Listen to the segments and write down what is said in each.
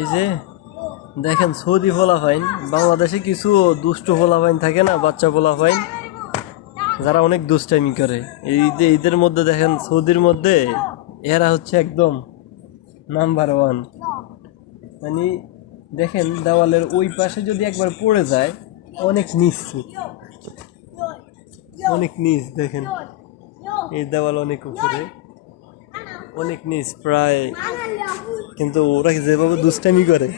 এই যে দেখেন সৌদি পোলাপাইন, বাংলাদেশে কিছু দুষ্ট পোলাপাইন থাকে না, বাচ্চা পোলাপাইন যারা অনেক দুষ্টামি করে। এই যে ঈদের মধ্যে দেখেন সৌদির মধ্যে এরা হচ্ছে একদম নাম্বার 1। মানে দেখেন দেওয়ালের ওই পাশে যদি একবার পড়ে যায় অনেক নিচ, অনেক নিচ দেখেন, এই দেওয়াল অনেক উপরে, অনেক নিচ প্রায়। কিন্তু ওরা যেভাবে দুষ্টামি করে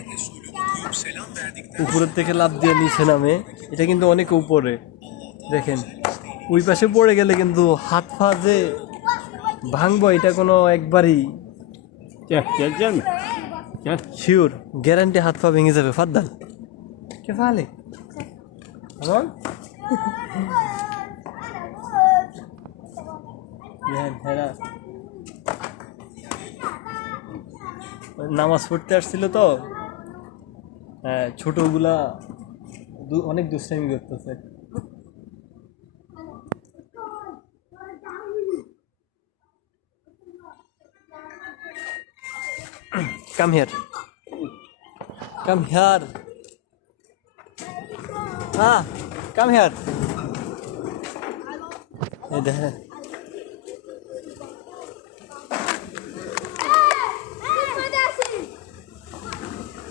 উপরের থেকে লাফ দিয়ে নিচে নামে, এটা কিন্তু অনেক উপরে। দেখেন ওই পাশে পড়ে গেলে কিন্তু হাত পা যে ভাঙবো এটা কোনো একবারই শিওর গ্যারান্টি, হাত পা ভেঙে যাবে। ফাদ্দাল কে ফালে আমার নামাজ পড়তে আসছিল তো, হ্যাঁ ছোটগুলা অনেক দুষ্টামি করতেছে। Come here. Come here. Ah, come here. এই দেখেন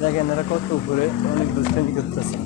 দেখেন এরা কত উপরে, অনেক দুষ্টামি করতেছে।